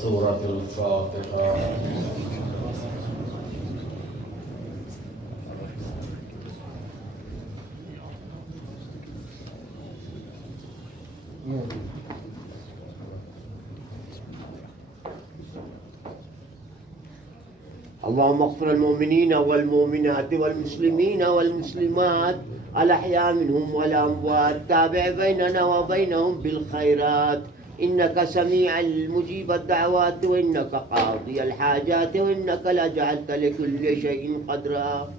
سورة الفاتحة. اللهم اغفر المؤمنين والمؤمنات والمسلمين والمسلمات الأحياء منهم والأموات، تابع بيننا وبينهم بالخيرات، إنك سميع المجيب الدعوات، وإنك قاضي الحاجات، وإنك لجعلت لكل شيء قدرا.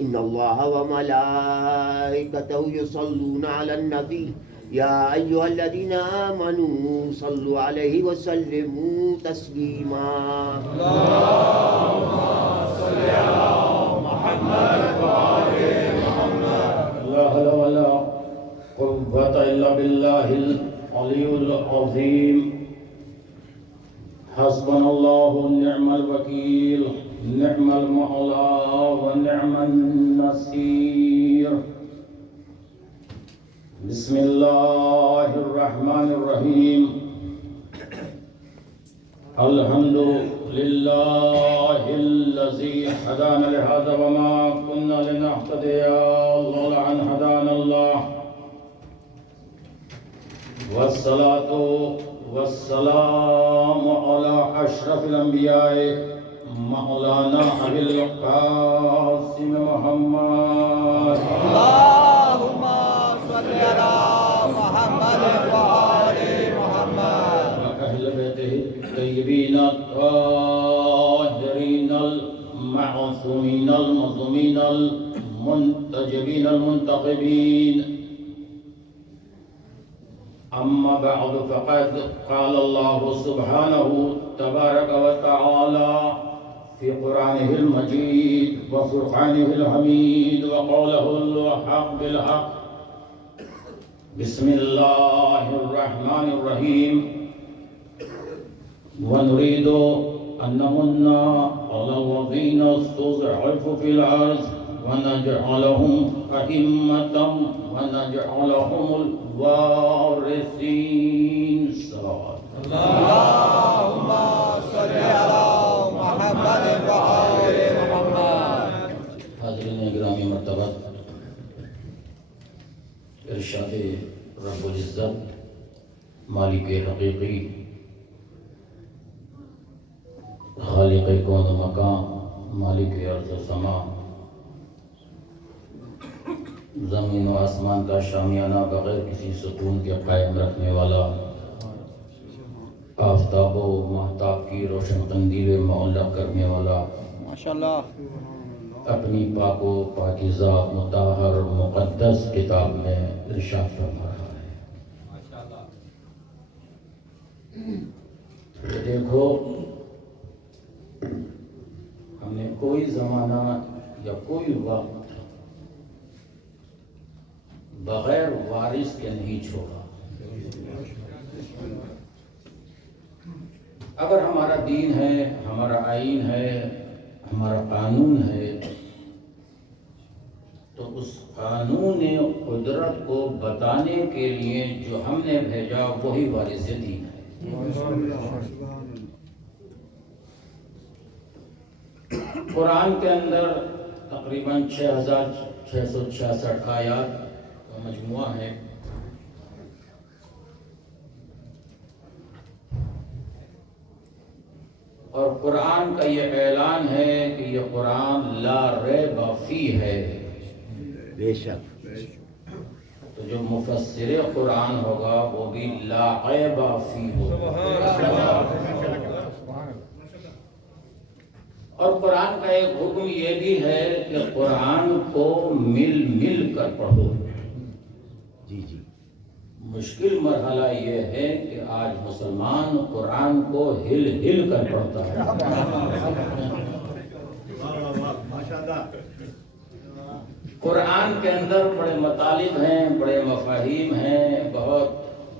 إن الله وملائكته يصلون على النبي يا أيها الذين آمنوا صلوا عليه وسلموا تسليما. اللهم صل على محمد وآل محمد. لا حول ولا قوة إلا بالله العلي العظيم. حسبنا الله ونعم الوكيل، نعم المولى ونعم النصير. بسم الله الرحمن الرحيم. الحمد لله الذي هدانا لهذا وما كنا لنهتدي لولا أن هدانا الله، والصلاة والسلام على أشرف الأنبياء مولانا أبي القاسم محمد. اللهم صل على محمد وآل محمد وأهل بيته الطيبين الطاهرين المعصومين المظلومين المنتجبين المنتخبين. أما بعد، فقد قال الله سبحانه تبارك وتعالى في قرآنه المجيد وفرقانه الحميد وقوله الحق بالحق. بسم الله الرحمن الرحيم. ونريد أن نمن على الذين استضعفوا في الأرض ونجعلهم أئمة ونجعلهم الوارثين. اللهم صل على محمد وآل محمد. حاضرین گرامی مرتبہ، ارشاد رب العزت مالک حقیقی، خالق کون و مکان، مالک ارض و سما، زمین و آسمان کا شامیانہ بغیر کسی سکون کے قائم رکھنے والا، آفتاب و مہتاب کی روشن قندیل معلق کرنے والا، ماشاءاللہ اپنی پاک و پاکیزہ مطہر مقدس کتاب میں ارشاد فرما رہا ہے کہ دیکھو، ہم نے کوئی زمانہ یا کوئی وقت بغیر وارث کے نہیں چھوڑا۔ اگر ہمارا دین ہے، ہمارا آئین ہے، ہمارا قانون ہے، تو اس قانون قدرت کو بتانے کے لیے جو ہم نے بھیجا وہی وارث دین ہے۔ قرآن کے اندر تقریباً 6666 آیات کا مجموعہ ہے۔ اور قرآن کا یہ اعلان ہے کہ یہ قرآن لا ریب فیہ ہے۔ بے شک تو جو مفسر قرآن ہوگا وہ بھی لا عیب فیہ ہوگا۔ اور قرآن کا ایک حکم یہ بھی ہے کہ قرآن کو مل مل کر پڑھو۔ جی جی، مشکل مرحلہ یہ ہے کہ آج مسلمان قرآن کو ہل ہل کر پڑھتا ہے۔ قرآن کے اندر بڑے مطالب ہیں، بڑے مفاہیم ہیں، بہت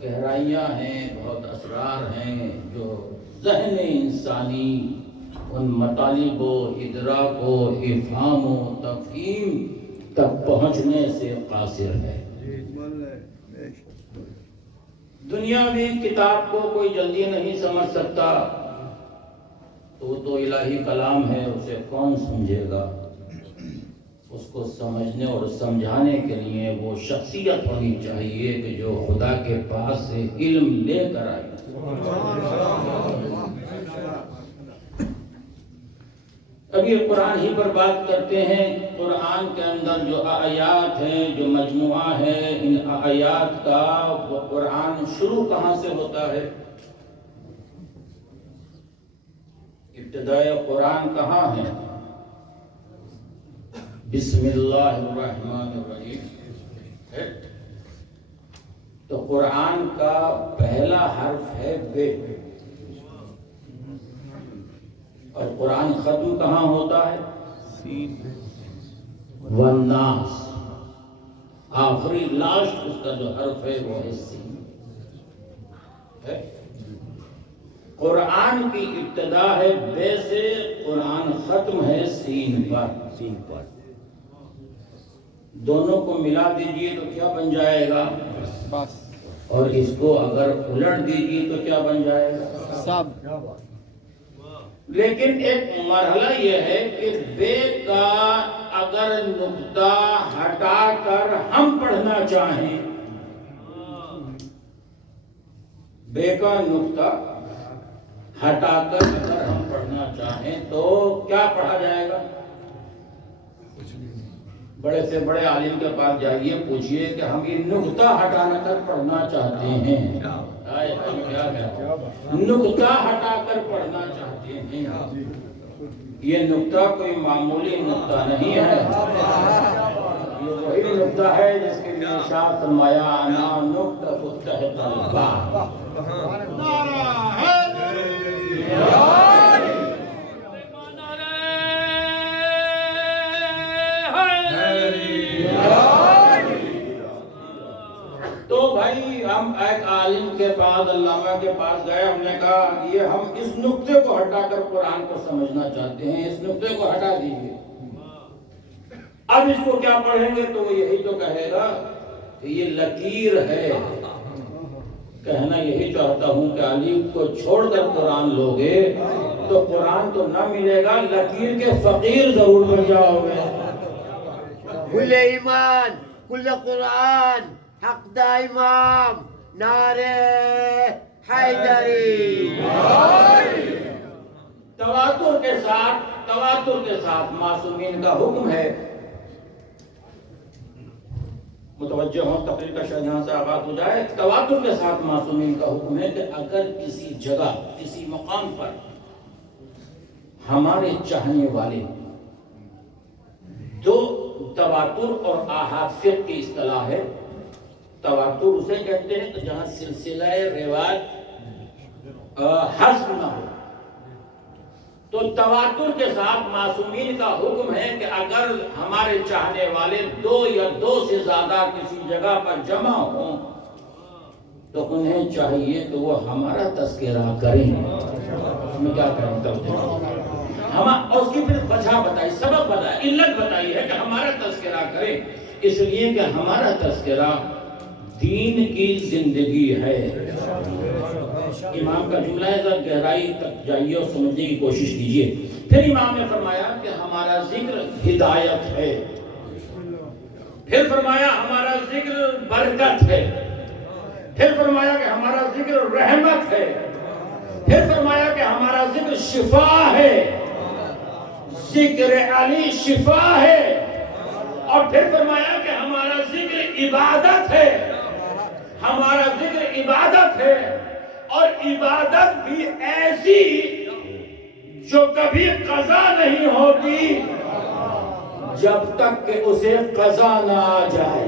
گہرائیاں ہیں، بہت اسرار ہیں جو ذہن انسانی ان مطالب و ادراک و افہام و تفہیم تک پہنچنے سے قاصر ہے۔ دنیاوی کتاب کو کوئی جلدی نہیں سمجھ سکتا، تو وہ تو الہی کلام ہے، اسے کون سمجھے گا؟ اس کو سمجھنے اور سمجھانے کے لیے وہ شخصیت ہونی چاہیے کہ جو خدا کے پاس سے علم لے کر آئی۔ اب یہ قرآن ہی پر بات کرتے ہیں۔ قرآن کے اندر جو آیات ہیں، جو مجموعہ ہے، ان آیات کا وہ قرآن شروع کہاں سے ہوتا ہے؟ ابتدائے قرآن کہاں ہے؟ بسم اللہ الرحمن الرحیم ہے۔ تو قرآن کا پہلا حرف ہے بے، اور قرآن ختم کہاں ہوتا ہے؟ والناس، آخری لاسٹ اس کا جو حرف ہے وہ ہے سین ہے۔ قرآن کی ابتدا ہے بے سے، قرآن ختم ہے سین پر۔ دونوں کو ملا دیجئے تو کیا بن جائے گا؟ بس اور اس کو اگر الٹ دیجئے تو کیا بن جائے گا؟ سب۔ لیکن ایک مرحلہ یہ ہے کہ بے کا اگر نقطہ ہٹا کر ہم پڑھنا چاہیں، بے کا نقطہ ہٹا کر اگر ہم پڑھنا چاہیں تو کیا پڑھا جائے گا؟ بڑے سے بڑے عالم کے پاس جائیے، پوچھئے کہ ہم یہ نقطہ ہٹا کر پڑھنا چاہتے ہیں، نقطہ ہٹا کر پڑھنا چاہتے ہیں۔ یہ نقطہ کوئی معمولی نقطہ نہیں ہے، یہ وہی نقطہ ہے جس کے لیے شاہ فرمایا انا نقطہ فتحت الباب۔ تو بھائی ہم ایک عالم کے پاس، علامہ کے پاس گئے، ہم نے کہا یہ ہم اس نقطے کو ہٹا کر قرآن کو سمجھنا چاہتے ہیں، اس نقطے کو ہٹا دیجئے، اب اس کو کیا پڑھیں گے؟ تو وہ یہی تو کہے گا کہ یہ لکیر ہے۔ کہنا یہی چاہتا ہوں کہ علی کو چھوڑ کر قرآن لوگے تو قرآن تو نہ ملے گا، لکیر کے فقیر ضرور بن جاؤ گے۔ کل ایمان، کل قرآن، حق دا امام، نعرہ حیدری۔ تواتر کے ساتھ معصومین کا حکم ہے۔ متوجہ ہوں، تقریر کا شاید یہاں سے آغاز ہو جائے۔ تواتر کے ساتھ معصومین کا حکم ہے کہ اگر کسی جگہ، کسی مقام پر ہمارے چاہنے والے دو، تواتر اور آحاد فقہ کی اصطلاح ہے، تواتر اسے کہتے ہیں کہ جہاں سلسلہ روایت حذف نہ ہو۔ تو تواتر کے ساتھ معصومین کا حکم ہے کہ اگر ہمارے چاہنے والے دو یا دو سے زیادہ کسی جگہ پر جمع ہوں تو انہیں چاہیے کہ وہ ہمارا تذکرہ کریں۔ ہمیں کیا کریں؟ ہم اس کی پھر وجہ بتائی، سبب بتائی، علت بتائی ہے کہ ہمارا تذکرہ کریں، اس لیے کہ ہمارا تذکرہ دین کی زندگی ہے۔ امام کا جملہ ہے، ذرا گہرائی تک جائیے اور سمجھنے کی کوشش کیجیے۔ پھر امام نے فرمایا کہ ہمارا ذکر ہدایت ہے، پھر فرمایا ہمارا ذکر برکت ہے، پھر فرمایا کہ ہمارا ذکر رحمت ہے، پھر فرمایا کہ ہمارا ذکر شفا ہے، ذکر علی شفا ہے، اور پھر فرمایا کہ ہمارا ذکر عبادت ہے، ہمارا ذکر عبادت ہے، اور عبادت بھی ایسی جو کبھی قضا نہیں ہوتی جب تک کہ اسے قضا نہ آ جائے،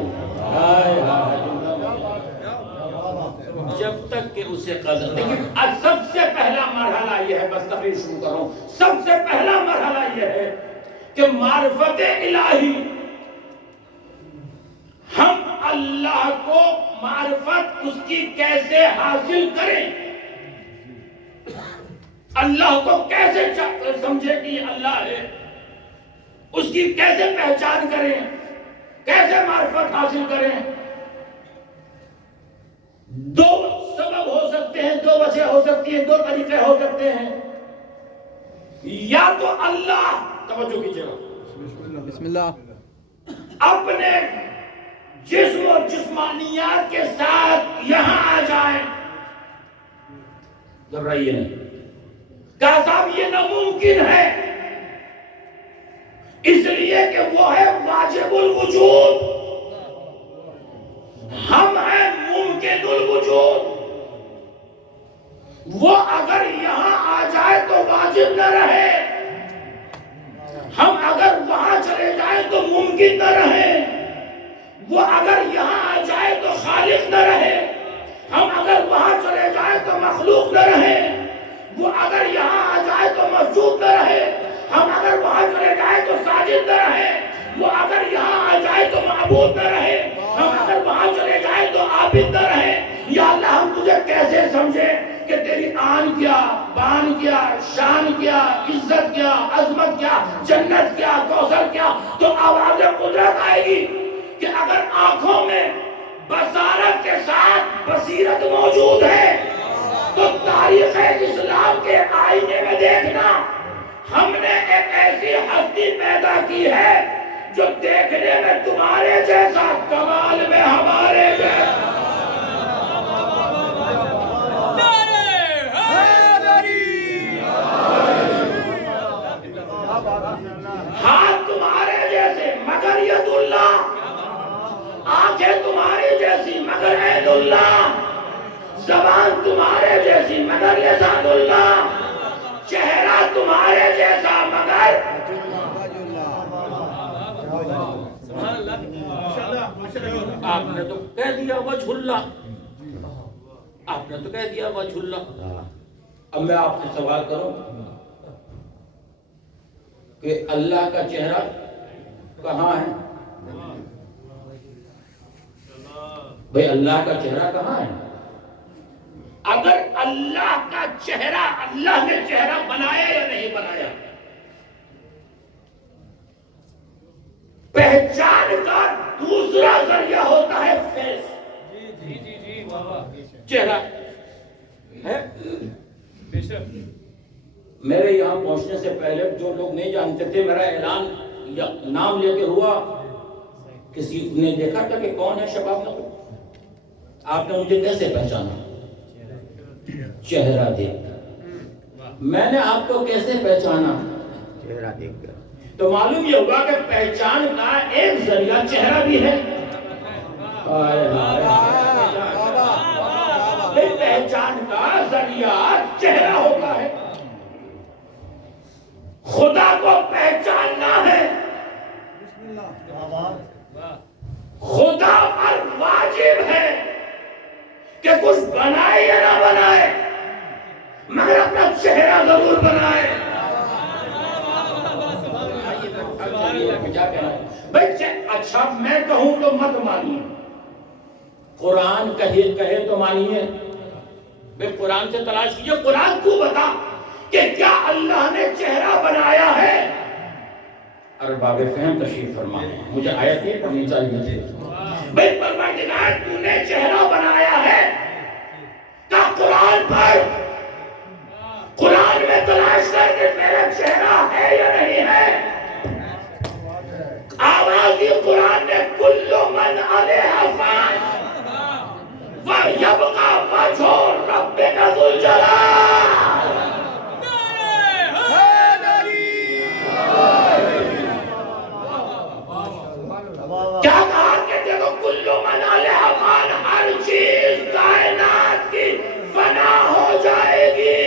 جب تک کہ اسے قضا۔ لیکن سب سے پہلا مرحلہ یہ ہے، بس تقریر شروع کروں، سب سے پہلا مرحلہ یہ ہے کہ معرفت الہی، ہم اللہ کو معرفت اس کی کیسے حاصل کریں، اللہ کو کیسے سمجھے کہ یہ اللہ ہے، اس کی کیسے پہچان کریں، کیسے معرفت حاصل کریں۔ دو سبب ہو سکتے ہیں، دو وجہ ہو سکتی ہیں، دو طریقے ہو سکتے ہیں۔ یا تو اللہ، توجہ کیجیے گا، بسم اللہ. اپنے جسم و جسمانیات کے ساتھ یہاں آ جائیں، گھبرائیے نہیں، کہا صاحب یہ ناممکن ہے، اس لیے کہ وہ ہے واجب الوجود، ہم ہیں ممکن الوجود، وہ اگر یہاں آ جائے تو واجب نہ رہے، ہم اگر وہاں چلے جائیں تو ممکن نہ رہے، وہ اگر یہاں آ جائے تو خالق نہ رہے، ہم اگر وہاں چلے جائیں تو مخلوق نہ رہے، وہ اگر یہاں آ جائے تو مسجود نہ رہے، ہم اگر وہاں چلے جائیں تو ساجد نہ رہے، وہ اگر یہاں آ جائے تو معبود نہ رہے، ہم اگر وہاں چلے جائیں تو عابد نہ رہے۔ یا اللہ ہم تجھے کیسے سمجھیں کہ تیری آن کیا، بان کیا، شان کیا، عزت کیا، عظمت کیا، جنت کیا، کوثر کیا؟ تو آواز قدرت آئے گی کہ اگر آنکھوں میں بصارت کے ساتھ بصیرت موجود ہے تو تاریخ اسلام کے آئینے میں دیکھنا، ہم نے ایک ایسی ہستی پیدا کی ہے جو دیکھنے میں تمہارے جیسا، کمال میں ہمارے جیسا۔ ہاتھ تمہارے جیسے مگر ید اللہ، آنکھیں تمہاری جیسی مگر عین اللہ، زبان تمہارے جیسی مگر لسان اللہ، چہرہ تمہارے جیسا مگر آپ نے تو کہہ دیا وجہ اللہ، آپ نے تو کہہ دیا وجہ اللہ۔ اب میں آپ سے سوال کروں کہ اللہ کا چہرہ کہاں ہے؟ بھئی اللہ کا چہرہ کہاں ہے؟ اگر اللہ کا چہرہ، اللہ نے چہرہ بنایا یا نہیں بنایا؟ پہچان کا دوسرا ذریعہ ہوتا ہے فیس، چہرہ ہے۔ میرے یہاں پہنچنے سے پہلے جو لوگ نہیں جانتے تھے، میرا اعلان یا نام لے کے ہوا، کسی نے دیکھا تھا کہ کون ہے شباب نقوی؟ آپ نے مجھے کیسے پہچانا؟ چہرہ دیکھ کر۔ میں نے آپ کو کیسے پہچانا؟ چہرہ دیکھ کر۔ تو معلوم یہ ہوا کہ پہچان کا ایک ذریعہ چہرہ بھی ہے۔ پہچان کا ذریعہ چہرہ ہوتا ہے۔ خدا کو پہچاننا ہے، خدا پر واجب ہے کہ کچھ بنائے یا نہ بنائے مگر اپنا چہرہ ضرور بنائے۔ اچھا میں کہوں تو مت مانیے، قرآن کہے تو مانیے۔ میں قرآن سے تلاش کیجئے، قرآن کو بتا کہ کیا اللہ نے چہرہ بنایا ہے؟ ارباب فہم تشریف فرما، مجھے آیت نہیں پڑھنی چاہیے تھی۔ بھئی پروردگار تو نے چہرہ بنایا ہے، کیا قرآن پر، قرآن میں تلاش کر کہ میرا چہرہ ہے یا نہیں ہے؟ آواز دی قرآن نے کل من علیہا فان وَيَبْقَى وَجْهُ رَبِّكَ ذُو الْجَلَالِ۔ کیا کہا کہ دیکھو کل من علیہا فان، ہر چیز کائنات کی فنا ہو جائے گی۔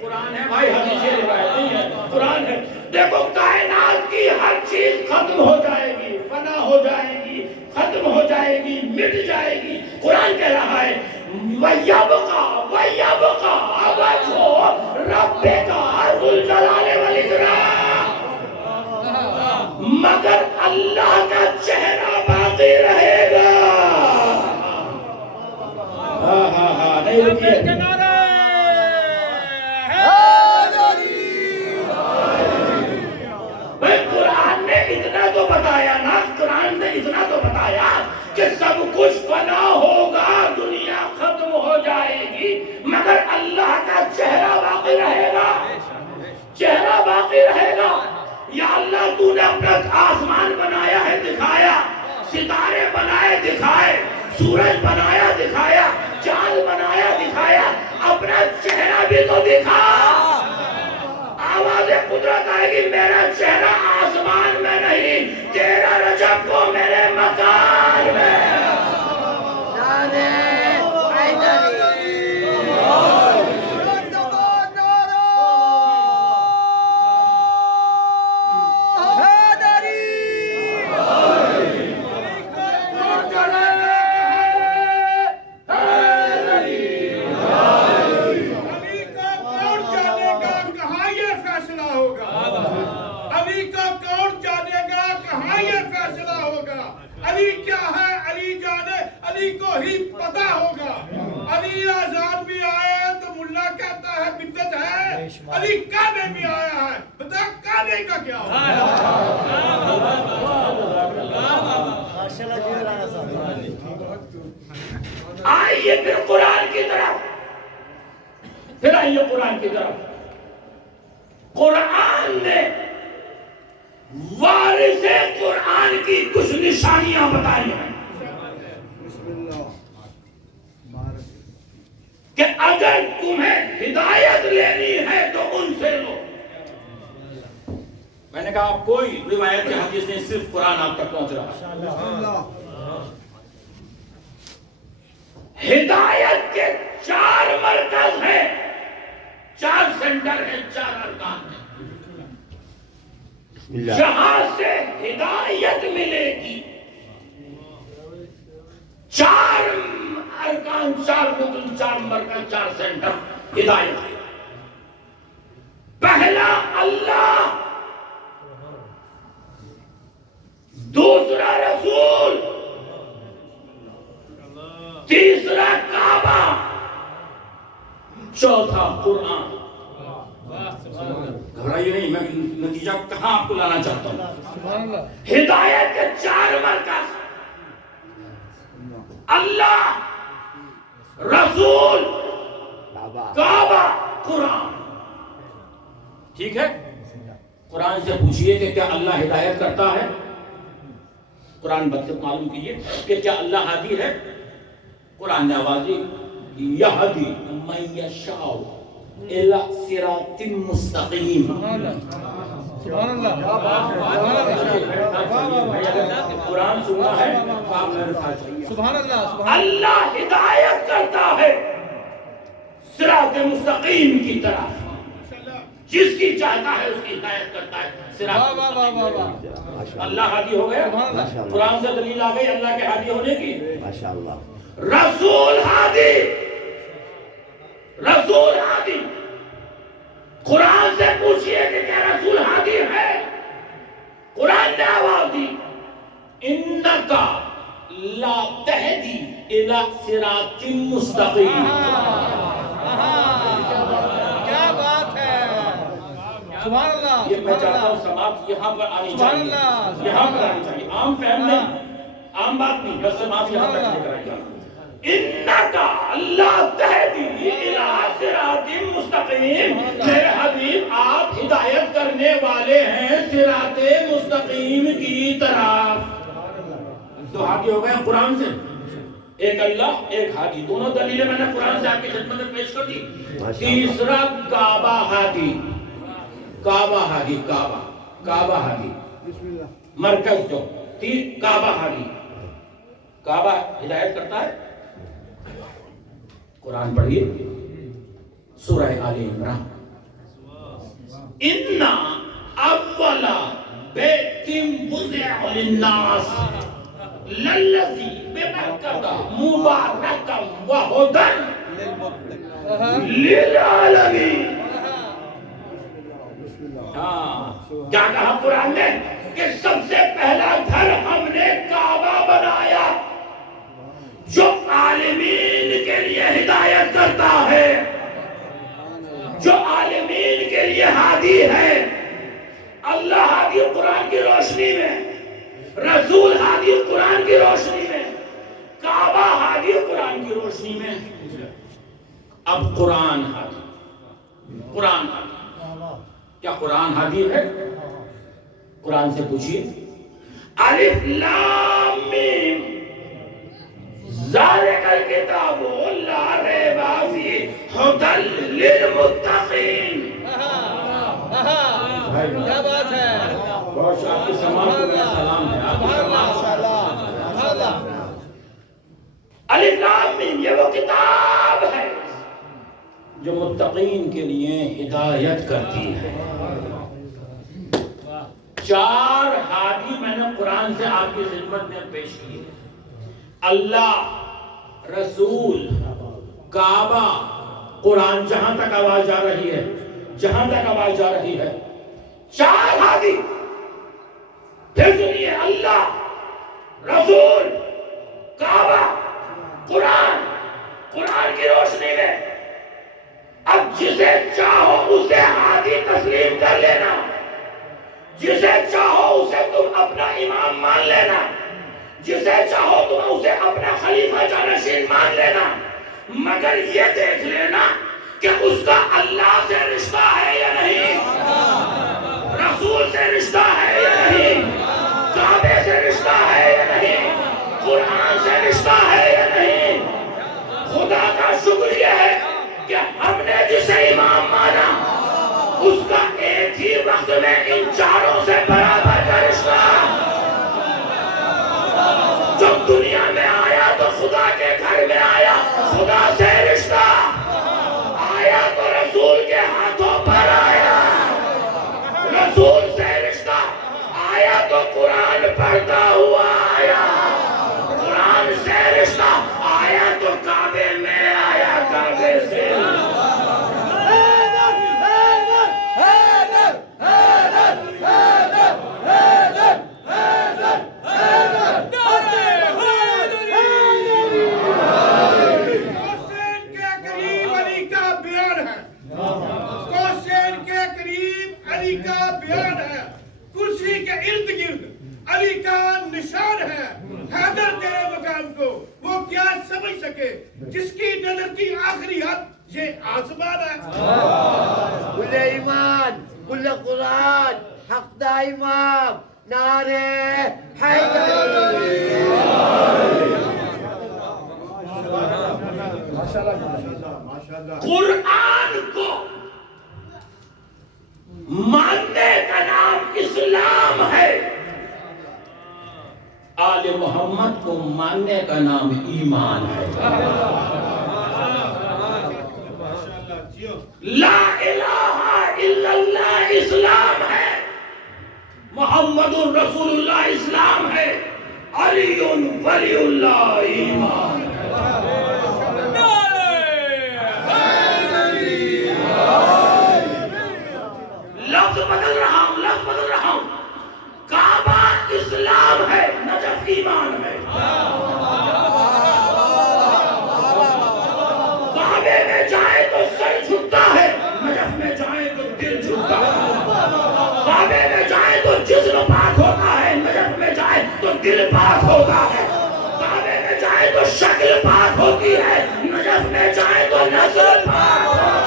قرآن ہے بھائی، حدیث روایت نہیں ہے، قرآن ہے۔ دیکھو کائنات کی ہر چیز ختم ہو جائے گی، فنا ہو جائے گی، ختم ہو جائے گی، مٹ جائے گی۔ قرآن کہہ رہا ہے وَيَبْقَى وَجْهُ رَبِّكَ ذُو الْجَلَالِ وَالْإِكْرَامِ، مگر اللہ کا چہرہ باقی رہے گا۔ نہیں رکیے، قرآن نے اتنا تو بتایا نا، قرآن نے اتنا تو بتایا کہ سب کچھ فنا ہوگا، دنیا ختم ہو جائے گی، مگر اللہ کا چہرہ باقی رہے گا۔ چہرہ یا اللہ تو نے اپنا آسمان بنایا ہے دکھایا، ستارے بنائے دکھائے، سورج بنایا دکھایا، چاند بنایا دکھایا، اپنا چہرہ بھی تو دکھا۔ آواز قدرت آئے گی، میرا چہرہ آسمان میں نہیں، تیرا رجب کو میرے مکان میں۔ نعرہ حیدری، علی کا کون جانے گا کہاں یہ فیصلہ ہوگا؟ علی کیا ہے علی جانے، علی کو ہی پتا ہوگا۔ علی آزاد بھی آئے تو ملا کہتا ہے بدعت ہے، علی کعبے بھی آیا ہے، بتا کعبے کا کیا ہوگا؟ آئیے پھر قرآن کی طرف، پھر آئیے قرآن کی طرف۔ قرآن نے وارث قرآن کی کچھ نشانیاں بتائی ہیں کہ اگر تمہیں ہدایت لینی ہے تو ان سے لو۔ میں نے کہا کوئی روایت کے حدیث نہیں، صرف قرآن آپ تک پہنچ رہا۔ ہدایت کے 4 مرکز ہیں، 4 سینٹر ہیں، 4 ارکان ہیں، جہاں سے ہدایت ملے گی۔ 4 ارکان، 4 رکن، 4 مرکز، 4 سینٹر ہدایت کے۔ پہلا اللہ، دوسرا رسول، تیسرا کعبہ، چوتھا قرآن۔ گھبرائیے نہیں، میں نتیجہ کہاں آپ کو لانا چاہتا ہوں۔ ہدایت کے 4 مرکز، اللہ، رسول، کعبہ، قرآن۔ ٹھیک ہے، قرآن سے پوچھئے کہ کیا اللہ ہدایت کرتا ہے؟ قرآن بات سے معلوم کیجئے کہ کیا اللہ ہادی ہے؟ قرآن نے آواز دی، یہدی من یشاء الی صراط مستقیم۔ سبحان اللہ، قرآن سننا ہے آپ میرے ساتھ چاہیے۔ سبحان اللہ، اللہ ہدایت کرتا ہے صراط مستقیم کی طرف، جس کی چاہتا ہے اس کی ہدایت کرتا ہے صراط مستقیم۔ اللہ ہادی ہو گیا، قرآن سے دلیل آ گئی اللہ کے ہادی ہونے کی۔ رسول ہادی، رسول ہادی، قرآن سے پوچھئے کہ کیا رسول ہادی ہے؟ قرآن نے آواز دی، انکا لا تہدی الی صراط مستقیم۔ کیا بات ہے، سبحان اللہ، یہ میں چاہتا ہوں سماعت یہاں پر آنی چاہیے، یہاں پر آنی چاہیے، عام فہم نہیں، عام بات نہیں، بس سماعت یہاں تک لے کر آئے گا۔ انکا لا تہدی الی صراط مستقیم، میرے حبیب آپ ہدایت کرنے والے ہیں صراط مستقیم کی طرف۔ تو ہادی ہو گئے قرآن سے، ایک اللہ ایک ہادی، دونوں دلیلیں میں نے قرآن سے آپ کی خدمت میں پیش کر دی۔ تیسرا کعبہ ہادی، کعبہ ہادی، کعبہ، کعبہ ہادی، مرکز جو کعبہ ہادی، کعبہ ہدایت کرتا ہے۔ قرآن پڑھیے سورہ آل عمران، اِنَّ أَوَّلَ بَيْتٍ وُضِعَ لِلنَّاسِ لَلَّذِي بِبَكَّةَ مُبَارَكًا وَهُدًى لِلْعَالَمِينَ۔ کیا کہا قرآن نے کہ سب سے پہلا گھر ہم نے کعبہ بنایا جو عالمین کے لیے ہدایت کرتا ہے، جو عالمین کے لیے ہادی ہے۔ اللہ ہادی قرآن کی روشنی میں، رسول ہادی قرآن کی روشنی میں، کعبہ ہادی قرآن کی روشنی میں۔ اب قرآن ہادی، قرآن ہادی، کیا قرآن ہادی ہے؟ قرآن سے پوچھیے الف لام میم ذالک الکتاب لا ریب فیہ ھدی للمتقین. کیا بات ہے. بہت آپ کی سماعت کو میرا سلام ہے. آپ کی سماعت الف لام میم یہ وہ کتاب ہے جو متقین کے لیے ہدایت کرتی ہے. 4 ہادی میں نے قرآن سے آپ کی خدمت میں پیش کیے. اللہ، رسول، کعبہ، قرآن. جہاں تک آواز جا رہی ہے، جہاں تک آواز جا رہی ہے 4 ہادی. پھر سنیے اللہ، رسول، کعبہ، قرآن. قرآن کی روشنی میں اب جسے چاہو اسے ہادی تسلیم کر لینا، جسے چاہو اسے تم اپنا امام مان لینا، جسے چاہو تم اسے اپنا خلیفہ جانشین مان لینا، مگر یہ دیکھ لینا کہ اس کا اللہ سے رشتہ ہے یا نہیں، رسول سے رشتہ ہے یا نہیں، کعبے سے رشتہ ہے یا نہیں، قرآن سے رشتہ ہے یا نہیں. خدا کا شکر یہ ہے کہ ہم نے جسے امام مانا اس کا ایک ہی وقت میں ان 4 سے برابر کا رشتہ. جب دنیا میں آیا تو خدا کے گھر میں آیا، خدا سے رشتہ آیا تو رسول کے ہاتھوں پر آیا، رسول سے رشتہ آیا تو قرآن پڑھتا ہوا آیا، قرآن سے رشتہ آیا تو کعبے میں آیا، کعبے سے. کرسی کے ارد گرد علی کا نشان ہے. حیدر تیرے مقام کو وہ کیا سمجھ سکے جس کی نظر کی آخری حد یہ آسمان ہے. کل ایمان، کل قرآن، حق دا امام، نعرے حیدری. قرآن کو ماننے کا نام اسلام ہے، آل محمد کو ماننے کا نام ایمان ہے. لا الہ الا اللہ اسلام ہے، محمد رسول اللہ اسلام ہے، علی ولی اللہ ایمان ہے. لفظ بدل رہا ہوں. کعبہ اسلام ہے، نجف ایمان ہے. کعبے میں جائے تو سر جھکتا ہے، نجف میں جائے تو دل جھکتا ہے. کعبے میں جائے تو جسم پاک ہوتا ہے، نجف میں جائے تو دل پاک ہوتا ہے. کعبے میں جائے تو شکل پاک ہوتی ہے، نجف میں جائے تو نسل پاک ہوتا ہے.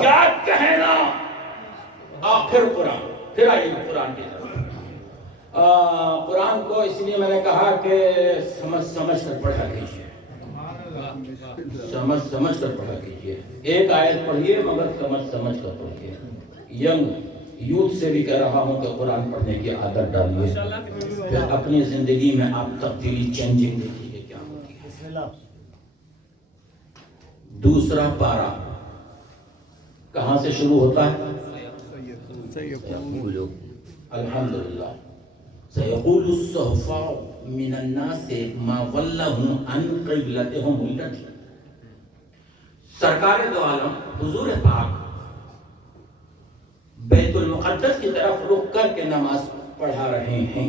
کیا کہنا. پھر قرآن، پھر آئیے قرآن کی طرف. قرآن کو اس لیے میں نے کہا کہ سمجھ کر پڑھا کیجیے، سمجھ کر پڑھا کیجیے. ایک آیت پڑھیے مگر سمجھ کر پڑھیے. یوتھ سے بھی کہہ رہا ہوں کہ قرآن پڑھنے کی عادت ڈالیے، پھر اپنی زندگی میں آپ تبدیلی چینجنگ دیکھیے کیا ہوتی ہے. دوسرا پارہ کہاں سے شروع ہوتا ہے؟ الحمدللہ. سيقول السفهاء من الناس ما ولهم عن قبلتهم التي. سرکار دو عالم حضور پاک بیت المقدس کی طرف رخ کر کے نماز پڑھا رہے ہیں.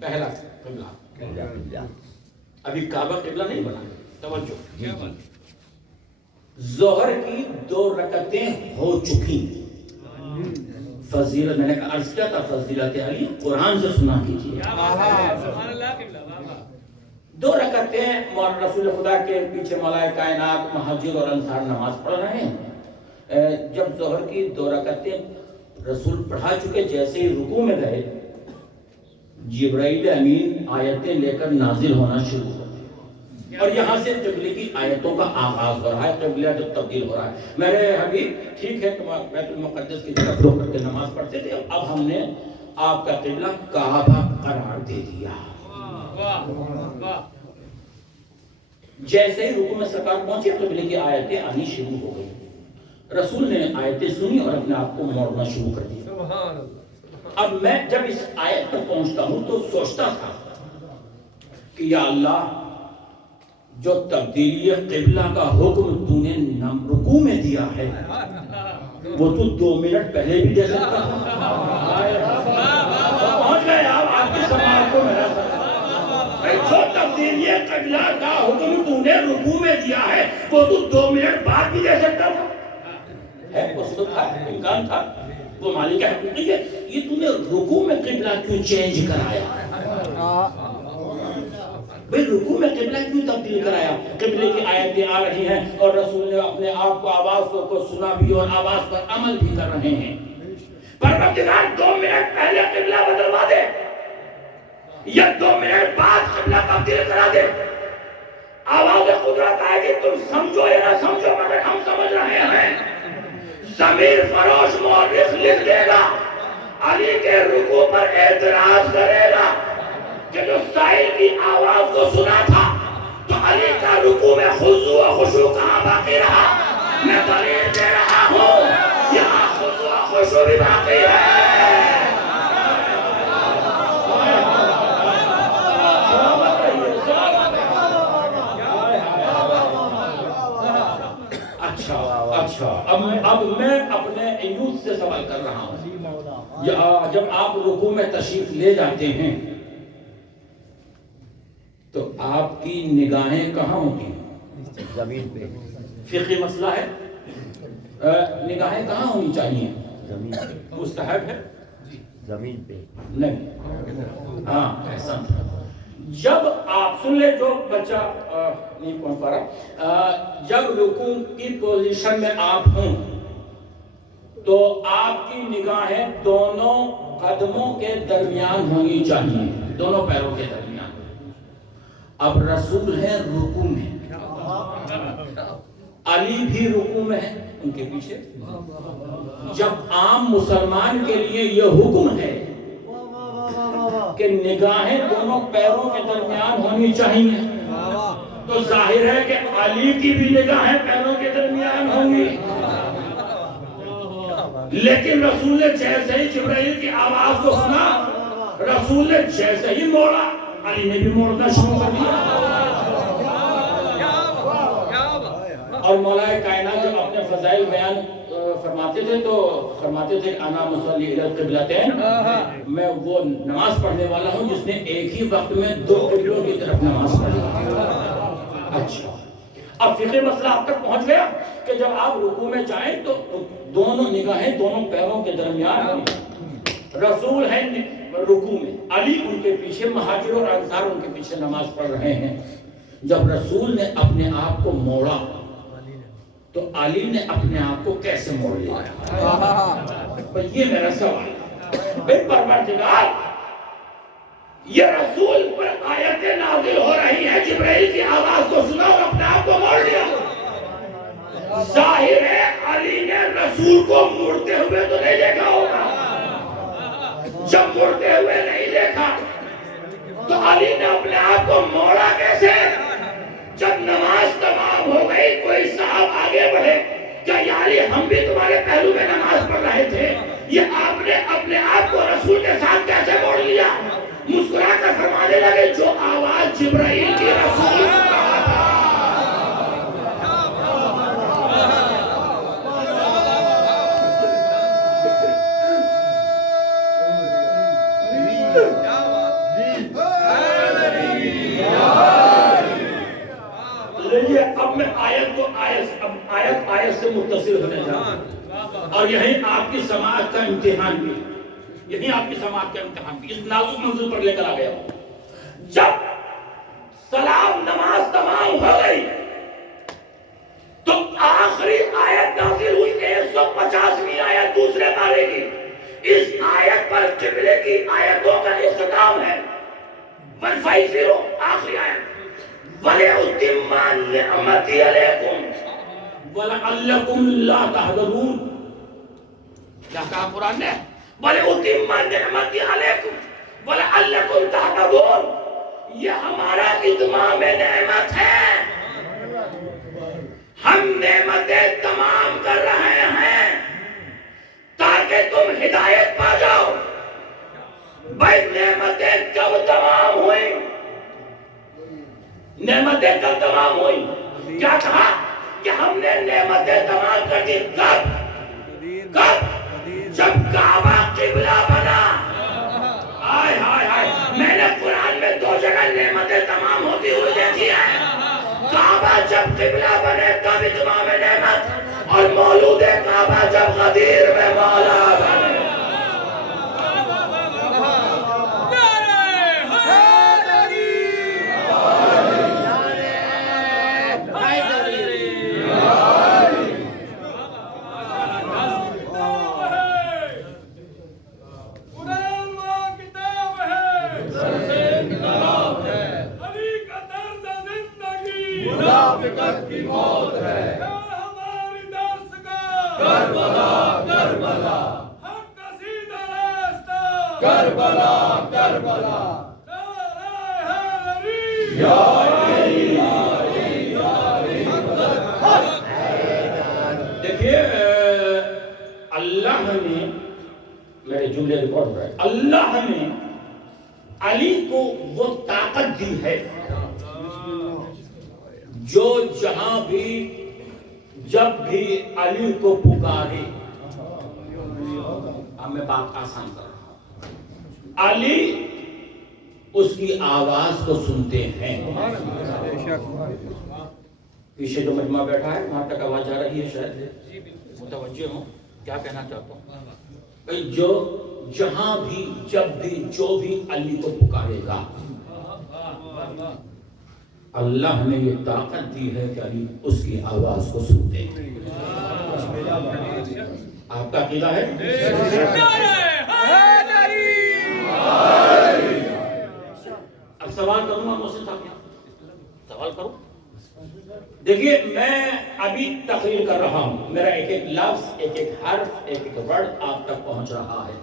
پہلا قبلہ، ابھی کعبہ قبلہ نہیں بنا. توجہ، ظہر کی 2 رکعتیں ہو چکی، فضیلت میں نے عرض کیا تھا فضیلت علی قرآن سے سنا کیجیے. دو رکعتیں رسول خدا کے پیچھے ملائکہ کائنات مہاجر اور انصار نماز پڑھ رہے ہیں. جب ظہر کی 2 رکعتیں رسول پڑھا چکے جیسے ہی رکوع میں گئے جبرائیل امین آیتیں لے کر نازل ہونا شروع ہو گئے اور یہاں سے قبلے کی آیتوں کا آغاز ہو رہا ہے. قبلہ جب تبدیل ہو رہا ہے میرے حبیب ٹھیک ہے تم بیت المقدس کی طرف رخ کر کے نماز پڑھتے تھے اب ہم نے آپ کا قبلہ کعبہ قرار دے دیا. جیسے ہی رکوع میں سرکار پہنچے قبلے کی آیتیں آنی شروع ہو گئی. رسول نے آیتیں سنی اور اپنے آپ کو موڑنا شروع کر دیا. اب میں جب اس آیت پر پہنچتا ہوں تو سوچتا تھا کہ یا اللہ جو تبدیلی قبلہ کا حکم تو نے رکوع میں دیا ہے وہ تو 2 منٹ پہلے بھی دے سکتا پہنچ گئے آپ کی سماعت کو میرا جو تبدیلی قبلہ کا حکم تو نے رکوع میں دیا ہے وہ تو 2 منٹ بعد بھی دے سکتا تھا. اس کو تھا امکان تھا وہ مالک حقیقی ہے یہ تو نے رکوع میں قبلہ کیوں چینج کرایا بھئی رکوع میں قبلہ کیوں تبدیل کرایا. قبلے کی آیتیں آ رہی ہیں اور رسول نے اپنے آپ کو آواز کو سنا بھی اور آواز پر عمل بھی کر رہے ہیں. پروردگار 2 منٹ پہلے قبلہ بدلوا دے یا 2 منٹ بعد قبلہ تبدیل کرا دے آواز قدرت آئے گی تم سمجھو یا نہ سمجھو مگر ہم سمجھ رہے ہیں. ضمیر فروش مورخ لکھ دے گا علی کے رکوع پر اعتراض کرے گا کہ جو سائل کی آواز کو سنا تھا تو علی کا رکوع میں خضوع و خشوع کہاں باقی رہا. میں دلیل دے رہا ہوں یہاں خضوع و خشوع بھی باقی ہے. اچھا اب میں اپنے یوتھ سے سوال کر رہا ہوں جب آپ رکوع میں تشریف لے جاتے ہیں تو آپ کی نگاہیں کہاں ہوتی ہیں؟ زمین پہ. فقہی مسئلہ ہے نگاہیں کہاں ہونی چاہیے؟ زمین پہ. مستحب ہے زمین پہ نہیں. ہاں احسن. جب آپ سن لے جو بچہ نہیں پہنچ پا رہا جب رکوع کی پوزیشن میں آپ ہوں تو آپ کی نگاہیں دونوں قدموں کے درمیان ہونی چاہیے دونوں پیروں کے درمیان. اب رسول ہے رکوع میں علی بھی رکوع میں ہے ان کے پیچھے. جب عام مسلمان کے لیے یہ حکم ہے کہ نگاہیں دونوں پیروں کے درمیان ہونی چاہیے تو ظاہر ہے کہ علی کی بھی نگاہیں پیروں کے درمیان ہوں گی. لیکن رسول نے جیسے ہی جبرائیل کی آواز کو سنا رسول نے جیسے ہی موڑا علی نے بھی موڑنا شروع کر دیا. اور مولا کائنات جب اپنے فضائل بیان فرماتے تھے تو فرماتے تھے انا مصلی الی القبلتین میں وہ نماز پڑھنے والا ہوں جس نے ایک ہی وقت میں 2 قبلوں کی طرف نماز پڑھی. اچھا اب فقہ مسئلہ آپ تک پہنچ گیا کہ جب آپ رکوع میں جائیں تو دونوں نگاہیں دونوں پیروں کے درمیان ہوں. رسول ہیں رکوع میں علی ان کے پیچھے مہاجر اور انصار ان کے پیچھے نماز پڑھ رہے ہیں. جب رسول نے اپنے آپ کو موڑا تو علی نے اپنے آپ کو کیسے موڑ لیا؟ یہ میرا سوال ہے. بے پروردگار یہ رسول پر آیتیں نازل ہو رہی ہیں جبرائیل کی آواز کو سنا اور اپنے آپ کو موڑ لیا. ظاہر ہے علی نے رسول کو مڑتے ہوئے تو نہیں دیکھا ہوگا. جب مڑتے ہوئے نہیں دیکھا تو علی نے اپنے آپ کو موڑا کیسے؟ جب نماز تمام ہو گئی کوئی صاحب آگے بڑھے کیا یاری ہم بھی تمہارے پہلو میں نماز پڑھ رہے تھے یہ آپ نے اپنے آپ کو رسول کے ساتھ کیسے موڑ لیا؟ مسکرا کر فرمانے لگے جو آواز جبرائیل کی رسول سنا تھا. اب میں آیت سے متصل ہونے جا رہا ہوں. اور یہی آپ کی سماعت کا امتحان بھی ہے، یہی آپ کی سماعت کا امتحان بھی اس نازک منزل پر لے کر آ گیا۔ جب سلام نماز تمام ہو گئی تو آخری آیت نازل ہوئی 150ویں آیت دوسرے پارے کی۔ اس آیت پر قبلے کی آیتوں کا اختتام ہے۔ 150 آخری آیت، وَلِأُتِمَّ نِعْمَتِي عَلَيْكُمْ وَلَعَلَّكُمْ لَا تَحْزَنُونَ۔ کیا کہا قرآن نے؟ وَلِأُتِمَّ نِعْمَتِي عَلَيْكُمْ وَلَعَلَّكُمْ تَحْزَنُونَ۔ یہ ہمارا اتمام نعمت ہے، ہم نعمتیں تمام کر رہے ہیں تاکہ تم ہدایت پا جاؤ۔ بھائی نعمتیں کب تمام ہوئی؟ نعمتیں کب تمام ہوئی؟ کیا کہا کہ ہم نے نعمتیں تمام کر دی؟ کب؟ جب کعبہ قبلہ بنا۔ آئے ہائے ہائے، میں نے قرآن میں 2 جگہ نعمتیں تمام ہوتی ہوئی دیکھی ہے۔ کعبہ جب قبلہ بنے تب اتمام نعمت، اور مولود کعبہ جب غدیر میں مولا بنے۔ منافقت کی موت ہے، ہماری درس کا کربلا کربلا، حق قصیدہ راستہ کربلا کربلا، یا علی یا علی۔ دیکھیے اللہ نے، میرے جملے ریکارڈ ہو رہے ہیں، اللہ نے علی کو وہ طاقت دی ہے جو جہاں بھی جب بھی علی کو پکارے۔ اب میں بات آسان کر رہا ہوں، علی اس کی آواز کو سنتے ہیں۔ پیچھے جو مجمع بیٹھا ہے وہاں تک آواز آ رہی ہے، شاید متوجہ ہوں کیا کہنا چاہتا ہوں۔ جو جہاں بھی جب بھی جو بھی علی کو پکارے گا، اللہ نے یہ طاقت دی ہے کہ علی اس کی آواز کو سنتے ہیں۔ آپ کا عقیدہ ہے؟ اب سوال کروں گا محسن صاحب، سوال کروں۔ دیکھیے میں ابھی تقریر کر رہا ہوں، میرا ایک ایک لفظ، ایک ایک حرف، ایک ایک ورڈ آپ تک پہنچ رہا ہے،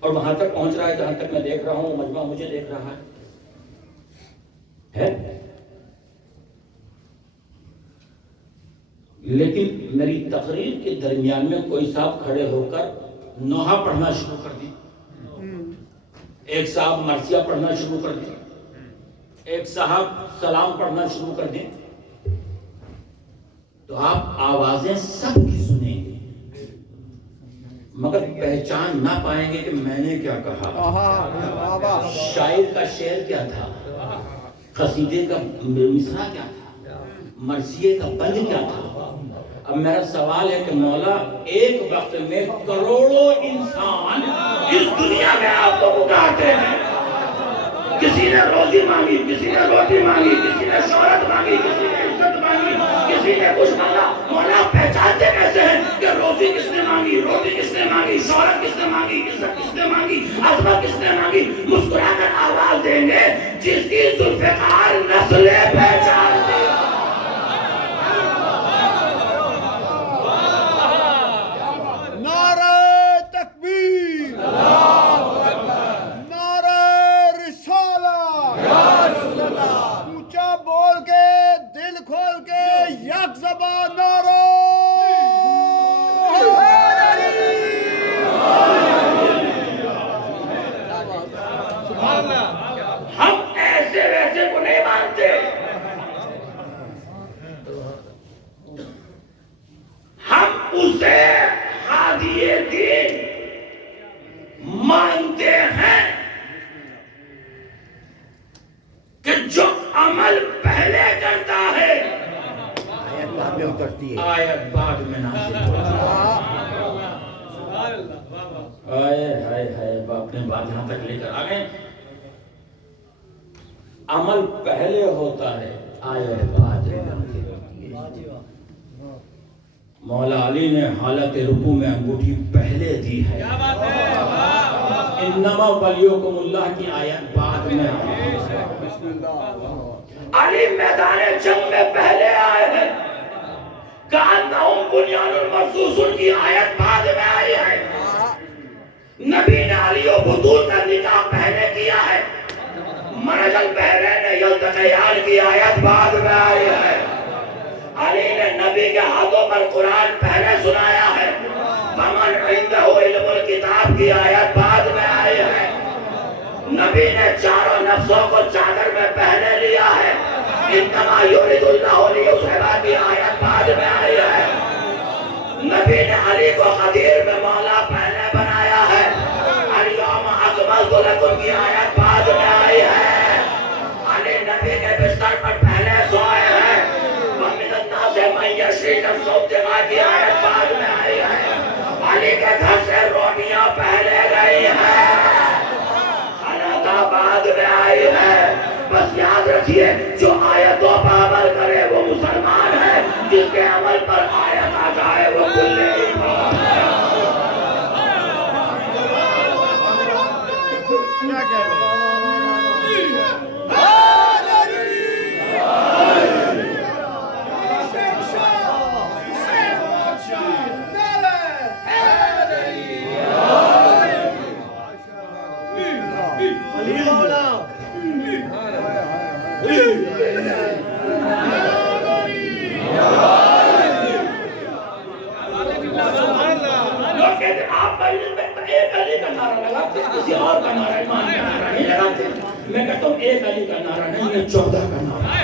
اور وہاں تک پہنچ رہا ہے جہاں تک میں دیکھ رہا ہوں، مجمع مجھے دیکھ رہا ہے۔ لیکن میری تقریر کے درمیان میں کوئی صاحب کھڑے ہو کر نوحہ پڑھنا شروع کر دی، ایک صاحب مرثیہ پڑھنا شروع کر دی، ایک صاحب سلام پڑھنا شروع کر دیں، تو آپ آوازیں سب کی سنیں گے مگر پہچان نہ پائیں گے کہ میں نے کیا کہا، شاعر کا شعر کیا تھا، قصیدے کا مصرع کیا تھا، مرثیے کا بند کیا تھا۔ اب میرا سوال ہے کہ مولا ایک وقت میں کروڑوں انسان اس دنیا میں آپ کو پکارتے ہیں، کسی نے روزی مانگی، کسی نے روٹی مانگی، کسی نے شہرت مانگی، کسی نے عزت مانگی، کسی نے کچھ مانگا، مولا پہچانتے کیسے ہیں کہ روزی کس نے مانگی، روٹی کس نے مانگی، شہرت کس نے مانگی، عزت کس نے مانگی، عظمت کس نے مانگی؟ مسکرا کر آواز دیں گے جس کی ذوالفقار نسلیں پہچانتے ہیں۔ ہم ایسے ویسے کو نہیں مانتے، پاک میں نازل ہوتی ہے۔ ہائے ہائے ہائے، اپنے بات یہاں تک لے کر آ گئے۔ عمل پہلے ہوتا ہے، آیت بعد میں ہوتی ہے۔ مولا علی نے حالت رکوع میں انگوٹھی پہلے دی ہے، انما ولیکم اللہ کی آیت بعد میں آئی ہے۔ علی میدان جنگ میں پہلے آئے ہیں، کأنہم بنیان مرصوص کی آیت بعد میں آئی ہے۔ نبی نے علی و بطول کا نکاح پہلے کیا ہے، مرج البحرین یلتقیان کی آیت بعد میں آئی ہے۔ علی نے نبی کے ہاتھوں پر قرآن پہلے سنایا ہے، ومن عنده علم الکتاب کی آیت بعد میں آئی ہے۔ نبی نے چاروں نفسوں کو چادر میں پہلے لیا ہے، انما یرید اللہ لیذھب کی آیت بعد میں آئی ہے۔ نبی نے علی کو غدیر میں مولا پہلے بنایا ہے، الیوم اکملت لکم کی آیت بعد میں آئی ہے۔ علی نبی کے بستر پر پہلے سوئے ہیں، ومن الناس من یشری نفسہ ابتغاء کی آیت بعد میں آئی ہے۔ علی کے گھر سے روٹیاں پہلے گئی ہیں، کھانا بعد میں آئی ہے۔ بس یاد رکھیے، جو آیتوں پر عمل کرے وہ مسلمان ہے، جس کے عمل پر آیت آ جائے وہ کل ایمان ہے۔ کسی اور کا نعرہ ایمان کا نعرہ نہیں لگاتے۔ میں کہتا ہوں ایک علی کا نعرہ نہیں، یہ 14 کا نعرہ ہے۔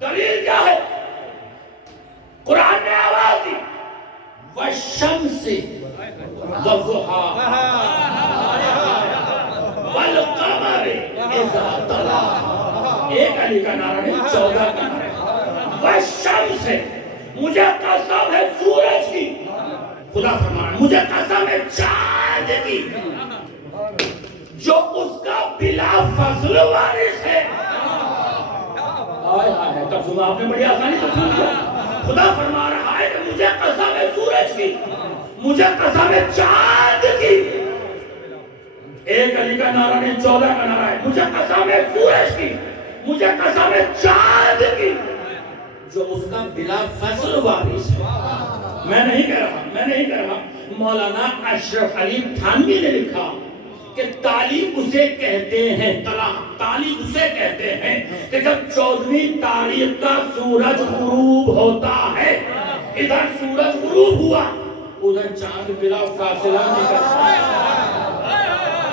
دلیل کیا ہے؟ قرآن نے آواز دی، والشمس وضحاہا والقمر اذا تلاہا۔ ایک علی کا نعرہ نہیں، 14 کا نعرہ ہے۔ والشمس، مجھے قسم ہے سورج کی، خدا فرما رہا ہے مجھے قسم ہے چاند کی، جو اس کا بلا فضل وارث ہے۔ ترجمہ آپ نے بڑی آسانی سے سن لیا۔ خدا فرما رہا ہے کہ مجھے قسم ہے سورج کی، مجھے قسم ہے چاند کی۔ ایک علی کا نعرہ نہیں، 14 کا نعرہ ہے۔ مجھے قسم ہے سورج کی، مجھے قسم ہے چاند کی، جو اس کا بلا فضل وارث ہے۔ میں نہیں کہہ رہا، مولانا اشرف علی تھانوی نے لکھا کہ تعلیم اسے کہتے ہیں، تعلیم اسے کہتے ہیں کہ جب 14ویں تاریخ کا سورج غروب ہوتا ہے، ادھر سورج غروب ہوا، ادھر چاند بلا فاصلہ نکلتا ہے۔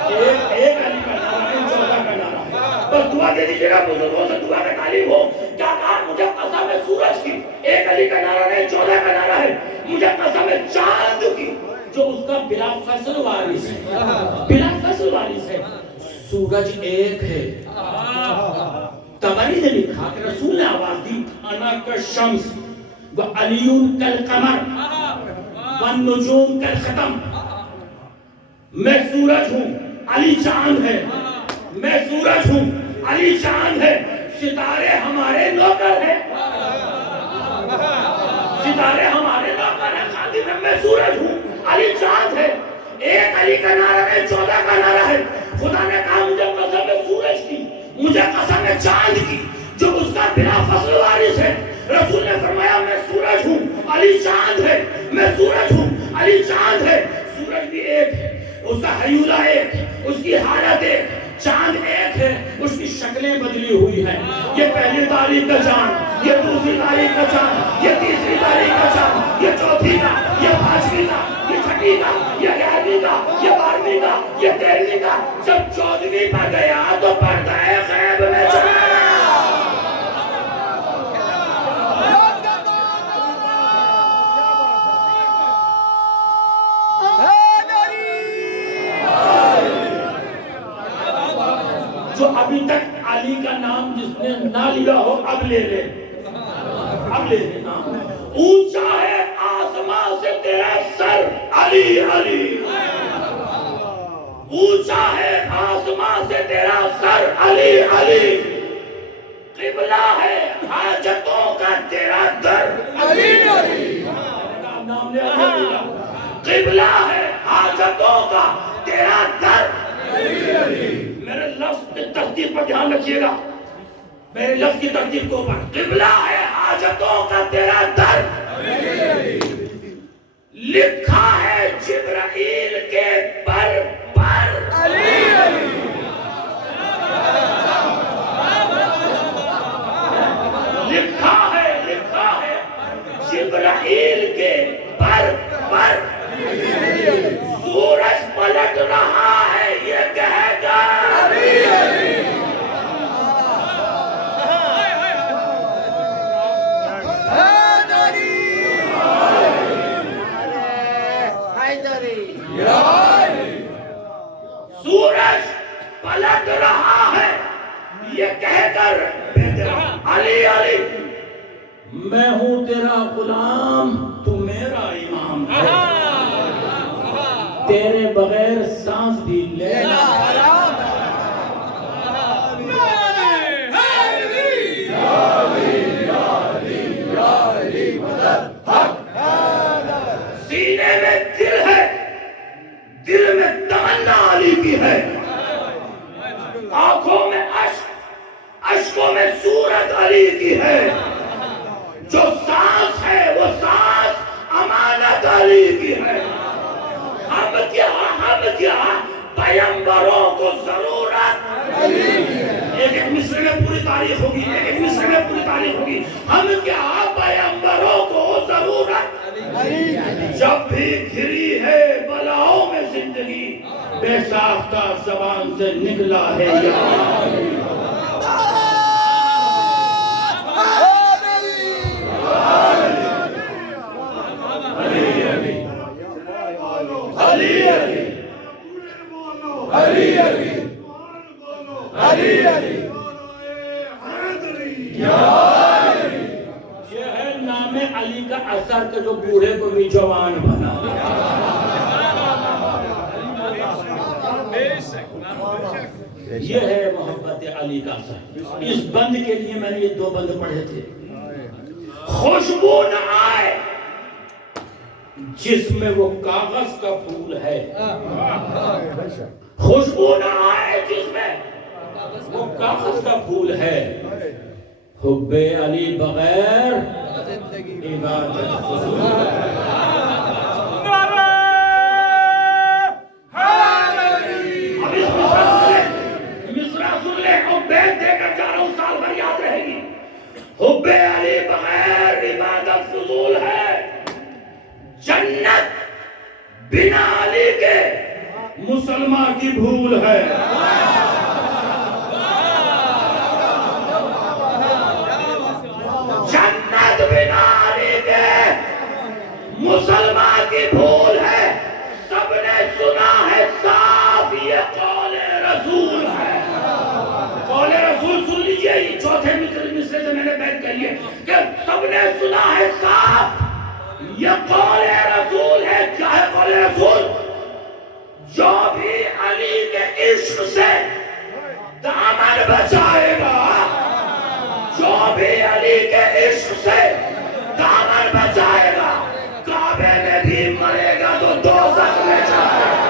ایک علی کا نعرہ ہے، 14 کا نعرہ ہے۔ بس دعا دے دیجیے گا، بزرگوں سے دعا کا تعلیم ہو۔ کیا کہا؟ مجھے قسم ہے سورج کی، ایک علی کا نعرہ نہیں، 14 کا نعرہ ہے۔ مجھے قسم ہے چاند کی، جو اس کا بلا فصل وارث ہے، بلا فصل وارث ہے۔ سورج ایک ہے۔ طبری نے لکھا کہ رسول نے آواز دی، انا کالشمس وعلی کالقمر والنجوم کالختم۔ میں سورج ہوں، علی چاند ہے۔ میں سورج ہوں، علی چاند ہے۔ ستارے ہمارے نوکر ہیں، ستارے ہمارے نوکر ہیں، خادم ہیں۔ میں سورج ہوں، علی چاند ہے۔ ایک علی کا نعرہ ہے، 14 کا نعرہ ہے۔ خدا نے کہا مجھے قسم ہے سورج کی، مجھے قسم ہے چاند کی، جو اس کا بلا فصل وارث ہے۔ رسول نے فرمایا میں سورج ہوں، علی چاند ہے۔ میں سورج ہوں، علی چاند ہے۔ سورج بھی ایک ہے، اس کا حیولہ ایک، اس کی حالت ایک، چاند ایک ہے، اس کی شکلیں بدلی ہوئی ہیں۔ یہ پہلی تاریخ کا چاند، یہ دوسری تاریخ کا چاند، یہ تیسری تاریخ کا چاند، یہ چوتھی کا، یہ 5ویں کا، یہ 6ویں کا، یہ 11ویں کا، یہ 12ویں کا، یہ 13ویں کا۔ جب 14ویں پر گیا تو پردہ غیب میں چلا گیا۔ جو ابھی تک علی کا نام جس نے نہ لیا ہو اب لے لے اب لے لے اونچا ہے آسمان سے تیرا سر علی علی اونچا ہے آسمان سے تیرا سر علی علی قبلہ ہے حاجتوں کا تیرا در علی علی نام لے قبلہ ہے حاجتوں کا تیرا در علی علی میرے لفظ کی ترتیب پر دھیان رکھیے گا میرے لفظ کی ترتیب کو پر قبلہ ہے حاجتوں کا تیرا در علی علی لکھا ہے جبرائیل کے پر علی علی لکھا ہے جبرائیل کے پر سورج پلٹ رہا ہے یہ کہے گا علی علی سورج پلٹ رہا ہے یہ کہہ کر علی علی میں ہوں تیرا غلام تو میرا امام ہے تیرے بغیر سانس بھی لینا حرام سینے میں دل ہے دل میں تمنا علی کی ہے آنکھوں میں اشکوں میں صورت علی کی ہے جو سانس ہے وہ سانس امانت علی کی ہے ہم کیا پیمبروں کو ضرورت علی کی ہے ایک مصر میں پوری تاریخ ہوگی ہم کیا پیمبروں کو ضرورت علی جب بھی گھری ہے بلاؤں میں زندگی بے ساختہ زبان سے نکلا ہے یہ ہے نام علی کا اثر کہ جو بوڑھے کو بھی جوان بنا یہ ہے محبت علی کا اثر اس بند کے لیے میں نے یہ 2 بند پڑھے تھے خوشبو نہ آئے جس میں وہ کاغذ کا پھول ہے خوشبو نہ آئے جس میں وہ کاغذ کا پھول ہے حب علی بغیر عبادت فضول حب علی بغیر عبادت فضول ہے جنت بنا علی کے مسلمان کی بھول ہے جنت بنا علی کے مسلمان کی بھول ہے سب نے سنا ہے صاف یہ قول رسول ہے قول رسول سن لیجئے یہ چوتھے مصرے سے میں نے بیان کر لیا کہ سب نے سنا ہے صاف یہ قول رسول ہے کیا ہے قول رسول جو بھی علی کے عشق سے دامن بچائے گا جو بھی علی کے عشق سے دامن بچائے گا کعبے میں بھی مرے گا تو دوزخ میں جائے گا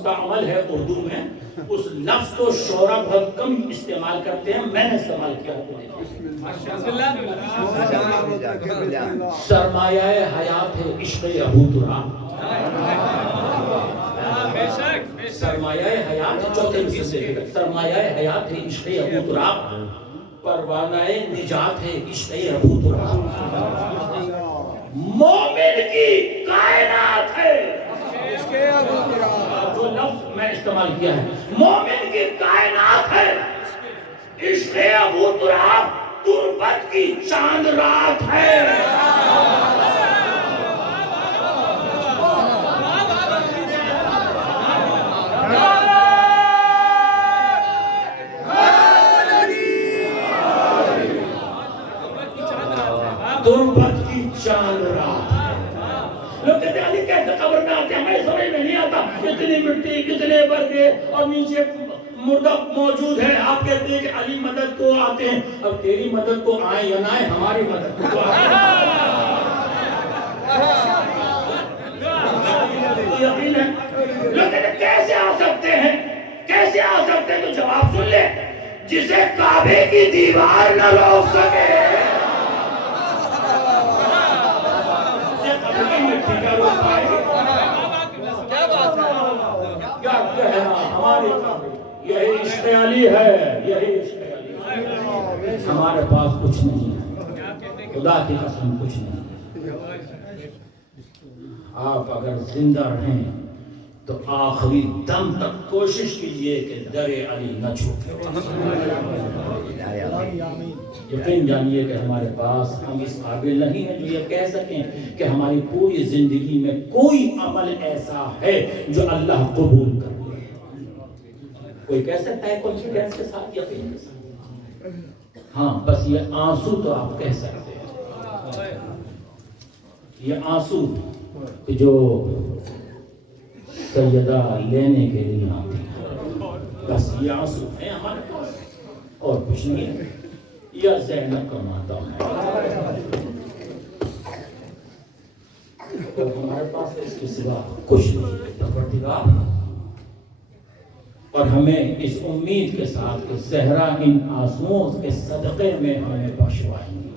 مستعمل ہے اردو میں اس لفظ کو شعرا بہت کم استعمال کرتے ہیں میں نے استعمال کیا سرمایہ حیات ہے عشق ابو تراب سرمایہ حیات چوتھے مصرع سے سرمایہ حیات ہے عشق ابو تراب، پروانہ نجات ہے عشق ابو تراب، مومن کی کائنات ہے عشق ابو تراب، جو لفظ میں استعمال کیا ہے، مومن کی کائنات ہے عشق ابو تراب، تربت کی چاند رات ہے۔ تربت کی چاند رات ہے۔ لوگ کہتے ہیں علی کیسے قبر میں آتے ہیں، ہمیں سمجھ میں نہیں آتا، کتنی مٹی کتنے برگے اور نیچے مردہ موجود ہے، آپ کہتے ہیں کہ علی مدد کو آتے ہیں۔ اب تیری مدد کو آئیں یا نہ آئیں، ہماری مدد کو آتے ہیں۔ یقین ہے لوگ کہتے ہیں کیسے آ سکتے ہیں، کیسے آ سکتے ہیں؟ تو جواب سن لے، جسے کعبے کی دیوار نہ روک سکے، کیا بات ہے، کیا کہنا ہماری یہی عشق علی ہے، یہی عشق علی ہے۔ ہمارے پاس کچھ نہیں ہے، خدا کی قسم کچھ نہیں۔ آپ اگر زندہ رہیں تو آخری دم تک کوشش کیجئے کہ در علی نہ چھوٹے۔ یقین جانیے کہ ہمارے پاس ہم اس قابل نہیں ہیں جو یہ کہہ سکیں کہ ہماری پوری زندگی میں کوئی عمل ایسا ہے جو اللہ قبول کر لے۔ کوئی کہہ سکتا ہے کانفیڈنس کے ساتھ، یقین کے ساتھ؟ ہاں، بس یہ آنسو تو آپ کہہ سکتے ہیں، یہ آنسو جو سیدہ لینے کے لیے آتی ہے، بس یہ آنسو ہے ہمارے پاس، اور کچھ نہیں ہے۔ یا زینب کا ماتم ہے، تو ہمارے پاس اس کے سوا کچھ نہیں ہے پروردگار۔ اور ہمیں اس امید کے ساتھ کہ زہرا ان آنسوؤں کے صدقے میں ہمیں بخشوائیں گی۔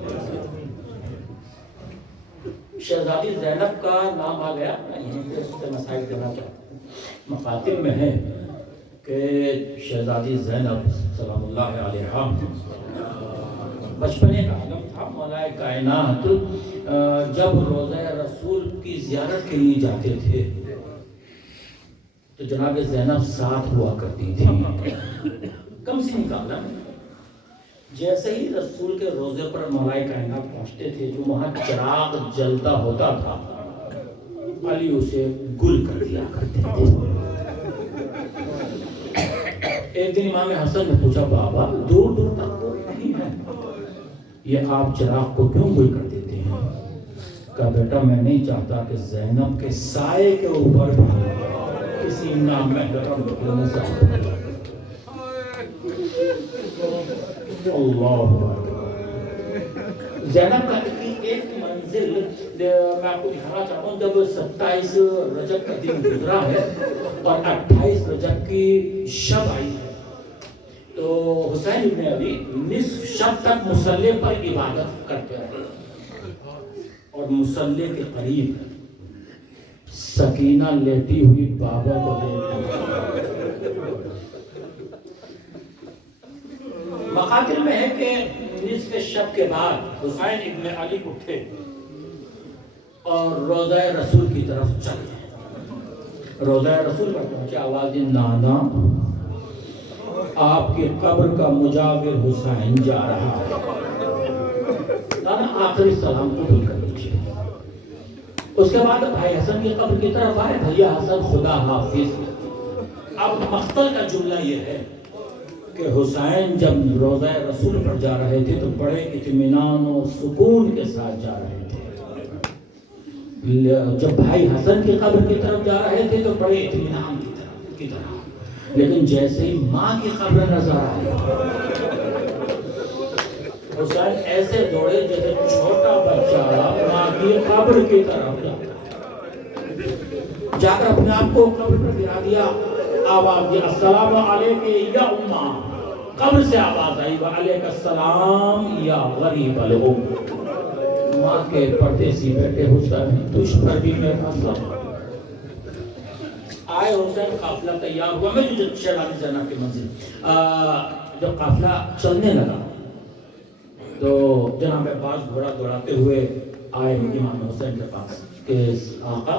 شہزادی زینب کا نام آ گیا، مسائل دینا چاہتا ہوں۔ مقاتل میں ہے کہ شہزادی زینب سلام اللہ علیہا بچپنے کا عالم تھا۔ مولا کائنات جب روضہ رسول کی زیارت کے لیے جاتے تھے تو جناب زینب ساتھ ہوا کرتی تھی، کم سے نکالنا۔ جیسے ہی رسول کے روضے پر مولا کائنات پہنچتے تھے، جو وہاں چراغ جلتا ہوتا تھا، علی اسے گل کر دیا کرتے تھے۔ ایک دن امام حسن نے پوچھا، بابا دور دور تک کوئی نہیں ہے، یہ آپ چراغ کو کیوں گل کر دیتے ہیں؟ کہا بیٹا میں نہیں چاہتا کہ زینب کے سائے کے اوپر بھی کسی نامحرم کو نظر آئے۔ اللہ زینب کا ایک منزل میں آپ کو دکھانا چاہتا ہوں۔ جب 27 رجب کا دن گزرا ہے اور 28 رجب کی شب آئی ہے، تو حسین ابن علی نصف شب تک مصلی پر عبادت کرتے رہے، اور مصلی کے قریب سکینہ لیٹی ہوئی بابا کو دیکھ، مقاتل میں ہے کہ نصف شب کے بعد حسین ابن علی اٹھے اور روضہ رسول کی طرف چلے۔ روضہ رسول پر پہنچے، آواز دی نانا آپ کی قبر کا مجاور حسین جا رہا ہے، نانا آخری سلام قبول کر لیجیے۔ اس کے بعد بھائی حسن کی قبر کی طرف آئے، بھیا حسن خدا حافظ۔ اب مقتل کا جملہ یہ ہے کہ حسین جب روضہ رسول پر جا رہے تھے تو بڑے اطمینان و سکون کے ساتھ جا رہے تھے، جب بھائی حسن کی قبر کی طرف جا رہے تھے تو بڑے اطمینان کی طرح، لیکن جیسے ہی ماں کی قبر نظر آئی، حسین ایسے دوڑے جیسے چھوٹا بچہ ماں کی قبر کی طرف جاتا ہے، جا کر اپنے آپ کو قبر پر گرا دیا، آواز دی السلام علیکم یا اماں، قبر سے آواز آئی وعلیک السلام یا غریب الام، ماں کے پردیسی بیٹے حسین تجھ پر بھی میرا سلام۔ آئے حسین، قافلہ تیار ہوا، میں جو شہزادی زینب کی منزل جب قافلہ چلنے لگا تو جناب عباس گھوڑا دوڑاتے ہوئے آئے امام حسین کے پاس کہ آقا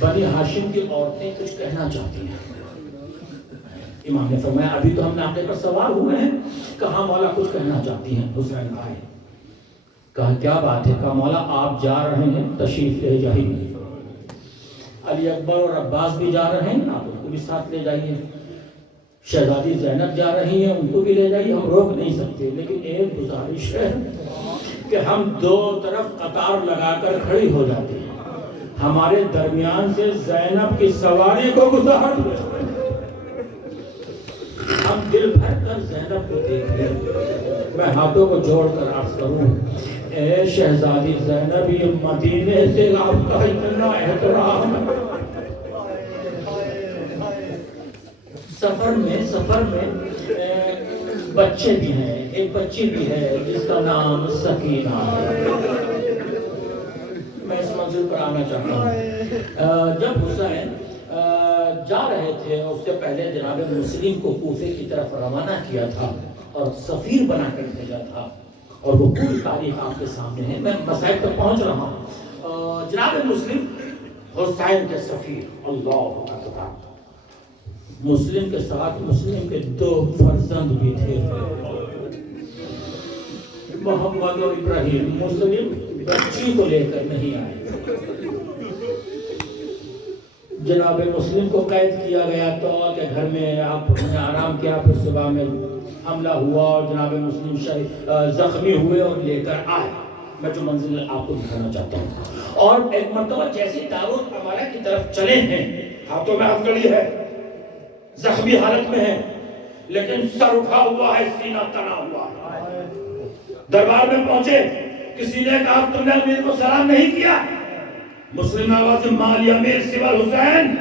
بنی ہاشم کی عورتیں کچھ کہنا چاہتی ہیں۔ امام نے فرمایا ابھی تو ہم ناقے پر سوار ہوئے ہیں، کہاں مولا کچھ کہنا چاہتی ہیں؟ حسین آئے، کہا کیا بات ہے؟ کہا مولا آپ جا رہے ہیں، تشریف لے جائیے، علی اکبر اور عباس بھی جا رہے ہیں، آپ ان کو بھی ساتھ لے جائیے، شہزادی زینب جا رہی ہیں، ان کو بھی لے جائیے، ہم روک نہیں سکتے، لیکن ایک گزارش ہے کہ ہم دو طرف قطار لگا کر کھڑی ہو جاتے ہیں، ہمارے درمیان سے زینب کی سواری کو گزار دو، ہم دل بھر کر زینب کو دیکھ لیں۔ میں ہاتھوں کو جوڑ کر عرض کروں، اے شہزادی زینب، یہ مدینے سے آپ کا اتنا احترام ہے۔ سفر میں بچے بھی ہیں، ایک بچی بھی ہے جس کا نام سکینہ ہے۔ میں اس منزل پر آنا چاہتا ہوں، جب حسین جا رہے تھے، اس سے پہلے جناب مسلم کو کوفے کی طرف روانہ کیا تھا اور سفیر بنا کر بھیجا تھا، اور وہ پوری تاریخ آپ کے سامنے ہے، میں مسائل تک پہنچ رہا ہوں۔ جناب مسلم حسین کے سفیر، اللہ اکبر، مسلم کے ساتھ مسلم کے دو فرزند بھی تھے، محمد اور ابراہیم۔ مسلم بچی کو لے کر نہیں آئے، جناب مسلم کو قید کیا گیا تو کہ گھر میں آپ نے آرام کیا، پھر صبح میں حملہ ہوا اور جناب مسلم زخمی ہوئے اور لے کر آئے۔ میں جو منزل آپ کو دکھانا چاہتا ہوں، اور ایک مرتبہ جیسے دارالعمارہ کی طرف چلے ہیں، ہاتھوں میں ہتھکڑی ہے، زخمی حالت میں ہے، لیکن سر اٹھا ہوا ہے، سینہ تنا ہوا ہے۔ دربار میں پہنچے، کسی نے کہا تم نے امیر کو سلام نہیں کیا؟ مسلم آواز مالی امیر سوا حسین،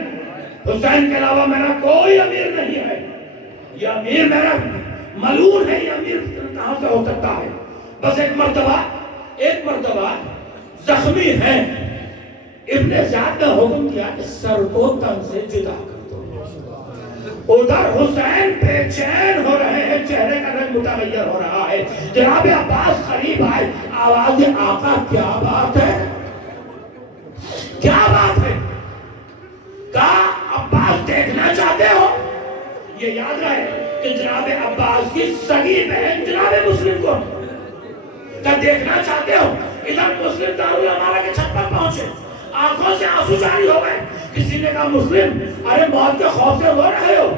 حسین کے علاوہ میرا کوئی امیر نہیں ہے، یہ امیر میرا ملعون ہے، یہ امیر کہاں سے ہو سکتا ہے؟ بس ایک مرتبہ زخمی ہیں، ابن زیاد نے حکم دیا کہ سر کو تن سے جدا کر دو۔ ادھر حسین بے چین ہو رہے ہیں، چہرے کا رنگ متغیر ہو رہا ہے۔ جناب عباس قریب آئے، آواز آقا کیا بات ہے؟ کیا بات ہے؟ کہا عباس دیکھنا چاہتے ہو؟ یہ یاد رہے کہ جناب عباس کی سگی بہن جناب مسلم کو کیا دیکھنا چاہتے ہو؟ ادھر مسلم دارالعمارہ کے چھت پر پہنچے، آنکھوں سے آنسو جاری ہو گئے۔ کسی نے کہا مسلم ارے موت کے خوف سے رو رہے ہو؟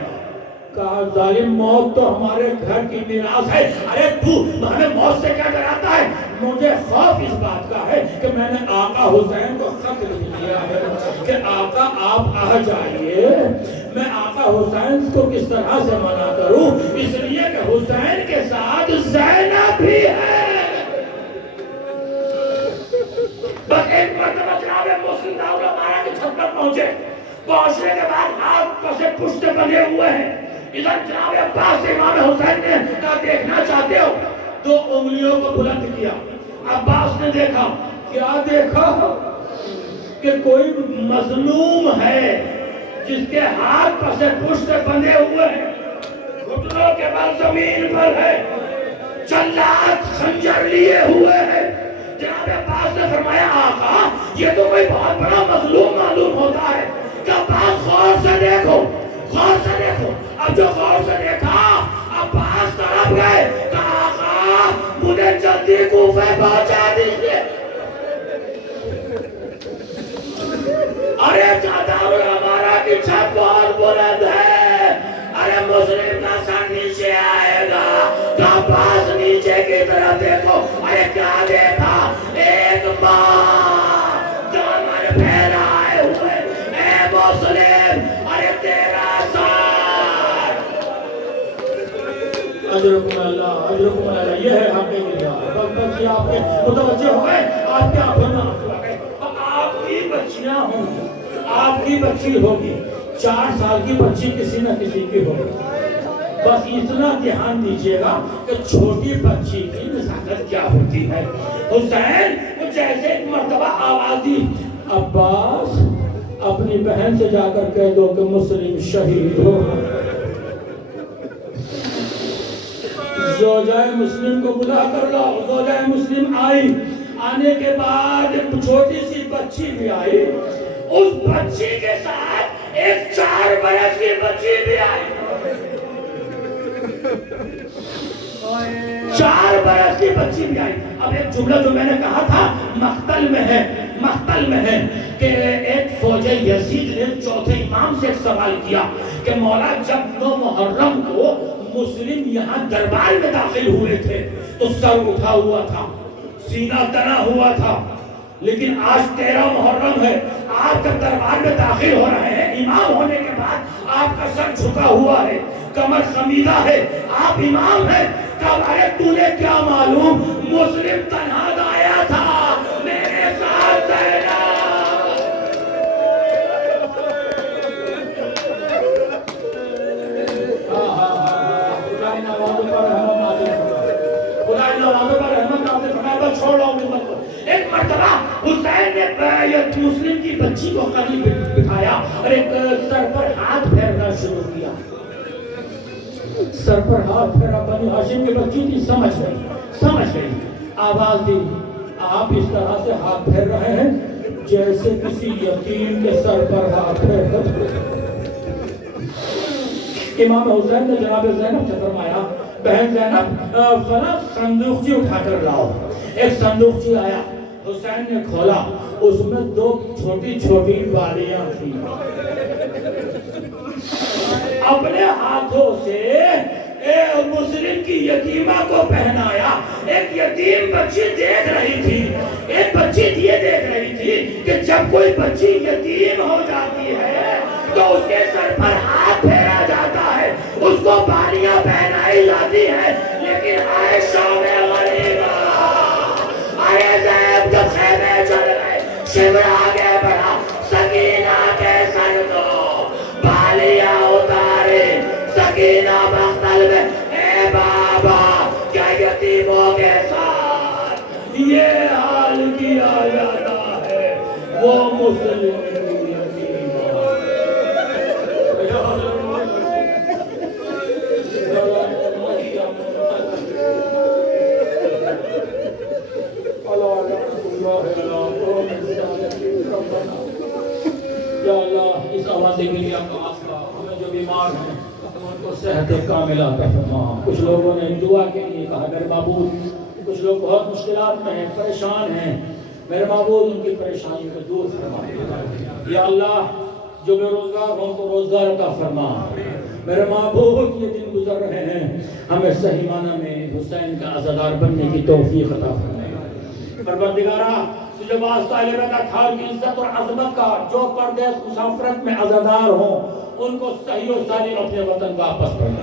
کہا ظالم موت تو ہمارے گھر کی میراث ہے، ارے تو ہمیں موت سے کیا ڈراتا ہے؟ مجھے خوف اس بات کا ہے کہ میں نے آقا حسین کو خط لکھ دیا ہے کہ آقا آپ آ جائیے، میں آقا حسین کو کس طرح سے منع کروں، اس لیے کہ حسین کے ساتھ زینب بھی ہے۔ بس ایک مرتبہ جناب مسلم دارالعمارہ کے چھت پر پہنچنے کے بعد ہاتھ پسے پشت بندھے ہوئے ہیں۔ ادھر جناب عباس امام حسین نے کہا دیکھنا چاہتے ہو؟ دو انگلیوں کو بلند کیا، عباس نے دیکھا، کیا دیکھا؟ کہ کوئی مظلوم ہے جس کے ہاتھ پسے پشت بندھے ہوئے ہیں، گھٹنوں کے بل زمین پر ہے، جلاد خنجر لیے ہوئے ہیں۔ جناب عباس نے فرمایا آقا یہ تو کوئی بہت بڑا مظلوم معلوم ہوتا ہے، کہ عباس غور سے دیکھو، غور سے دیکھو۔ اب جو غور سے دیکھا عباس طرف گئے، کہا آقا مجھے جلدی کوفے پہنچا دیجئے۔ ارے دارالعمارہ کی چھت بہت بلند ہے، ارے مسلم کا سر نیچے آئے گا، کہ عباس نیچے کی طرف دیکھو۔ ارے کیا دیکھا؟ ایک ماں دامن پھیلائے ہوئے، اے مسلم ارے تیرا سار۔ اجرکم اللہ، اجرکم اللہ، یہ ہے حق اللہ۔ بس یہ آپ کے متوجہ ہو گئے، آپ کے آنکھوں میں آنسو آ گئے۔ آپ کی بچیاں ہوں گی، آپ کی بچی ہوگی، 4 سال کی بچی کسی نہ کسی کی ہوگی، بس اتنا دھیان دیجئے گا کہ چھوٹی بچی کی نزاکت کیا ہوتی ہے۔ حسین جیسے ایک مرتبہ آواز دی، عباس اپنی بہن سے جا کر کہہ دو کہ مسلم شہید ہو. زوجہ مسلم کو بلا کر لاؤ. زوجہ مسلم آئی. آنے کے بعد ایک چھوٹی سی بچی بھی آئی. اس بچی کے ساتھ ایک 4 برس کی بچی بھی آئی. 4 برس کی بچی بھی آئی. اب ایک جملہ جو میں نے کہا تھا مقتل میں ہے کہ ایک فوج یزید نے چوتھے امام سے ایک سوال کیا کہ مولا جب 9 محرم کو مسلم یہاں دربار میں داخل ہوئے تھے تو سر اٹھا ہوا تھا, سینہ تنا ہوا تھا, لیکن آج 13 محرم ہے, آپ کا دربار میں داخل ہو رہے ہیں, امام ہونے کے بعد آپ کا سر جھکا ہوا ہے, کمر خمیدہ ہے, آپ امام ہیں. کب آئے تو نے کیا معلوم مسلم تنہا آیا تھا میرے ساتھ زینب. ایک مرتبہ حسین نے مسلم کی بچی کو قریب بٹھایا اور ایک سر پر ہاتھ پھیرنا شروع کیا. سر پر ہاتھ پھیرا. بنی ہاشم کی بچی تھی, سمجھ گئی, آواز دی, آپ اس طرح سے ہاتھ پھیر رہے ہیں جیسے کسی یتیم کے سر پر ہاتھ پھیر رہے. امام حسین نے جناب زینب سے فرمایا بہن زینب فلاں صندوق اٹھا کر لاؤ. ایک صندوق آیا, حسین نے کھولا, اس میں 2 چھوٹی بالیاں تھیں. اپنے ہاتھوں سے مسلم کی یتیمہ کو پہنایا. ایک یتیم بچی دیکھ رہی تھی, ایک بچی یہ دیکھ رہی تھی کہ جب کوئی بچی یتیم ہو جاتی ہے تو اس کے سر پر ہاتھ پھیرا جاتا ہے, اس کو بالیاں پہنائی جاتی ہے. لیکن آئے شام غریبہ, آئے زیب جب خیمے چل گئے, شمر آگے بڑھا, سکینہ کے سر کو بالیاں اتارے. سکینہ مختل میں, اے بابا کیا یتیموں کے ساتھ یہ حال کیا جاتا ہے, وہ مسلم یا اللہ اس آوازے کے لیے آپ کا واسطہ, ہمیں جو بیمار ہیں ان کو صحت کاملہ عطا فرما. کچھ لوگوں نے دعا کے لیے کہا میرے معبود, کچھ لوگ بہت مشکلات میں ہیں, پریشان ہیں, میرے معبود ان کی پریشانی کو دور فرما. یا اللہ جو بے روزگار ہوں تو روزگار عطا فرما. میرے معبود یہ دن گزر رہے ہیں, ہمیں صحیح معنی میں حسین کا عزادار بننے کی توفیق عطا فرما. پروردگارہ تجھے واسطہ ہے میرا تھار کی عزت اور عظمت کا, جو پردیس مسافرت میں عزادار ہوں ان کو صحیح و سالم اپنے وطن واپس کرنا.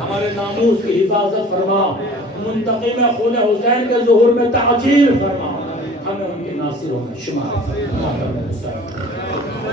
ہمارے ناموس کی حفاظت فرما, منتقم خون حسین کے ظہور میں تعجیل فرما, ہمیں ان کے ناصروں میں شمار فرما.